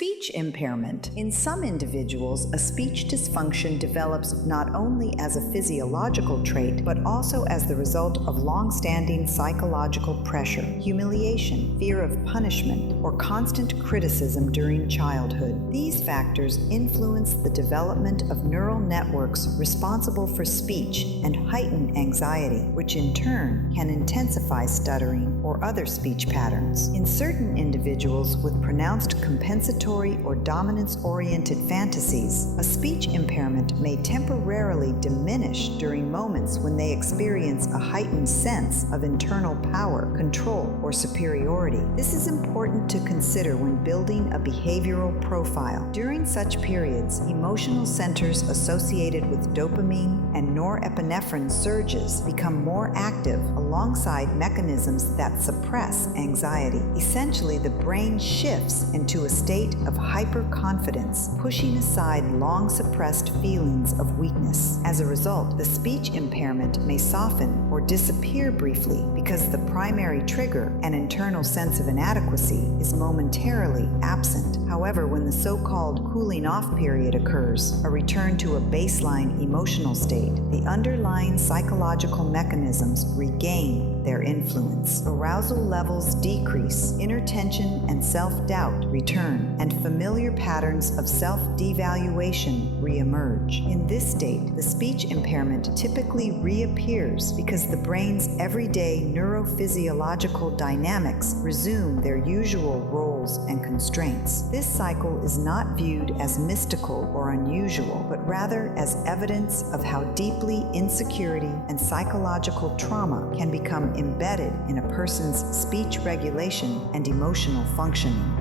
Speech impairment. In some individuals, a speech dysfunction develops not only as a physiological trait, but also as the result of long-standing psychological pressure, humiliation, fear of punishment, or constant criticism during childhood. These factors influence the development of neural networks responsible for speech and heighten anxiety, which in turn can intensify stuttering or other speech patterns. In certain individuals with pronounced compensatory or dominance-oriented fantasies, a speech impairment may temporarily diminish during moments when they experience a heightened sense of internal power, control, or superiority. This is important to consider when building a behavioral profile. During such periods, emotional centers associated with dopamine and norepinephrine surges become more active alongside mechanisms that suppress anxiety. Essentially, the brain shifts into a state of hyperconfidence, pushing aside long-suppressed feelings of weakness. As a result, the speech impairment may soften or disappear briefly because the primary trigger, an internal sense of inadequacy, is momentarily absent. However, when the so-called cooling-off period occurs, a return to a baseline emotional state, the underlying psychological mechanisms regain their influence. Arousal levels decrease, inner tension and self-doubt return, and familiar patterns of self-devaluation reemerge. In this state, the speech impairment typically reappears because the brain's everyday neurophysiological dynamics resume their usual roles and constraints. This cycle is not viewed as mystical or unusual, but rather as evidence of how deeply insecurity and psychological trauma can become embedded in a person's speech regulation and emotional functioning.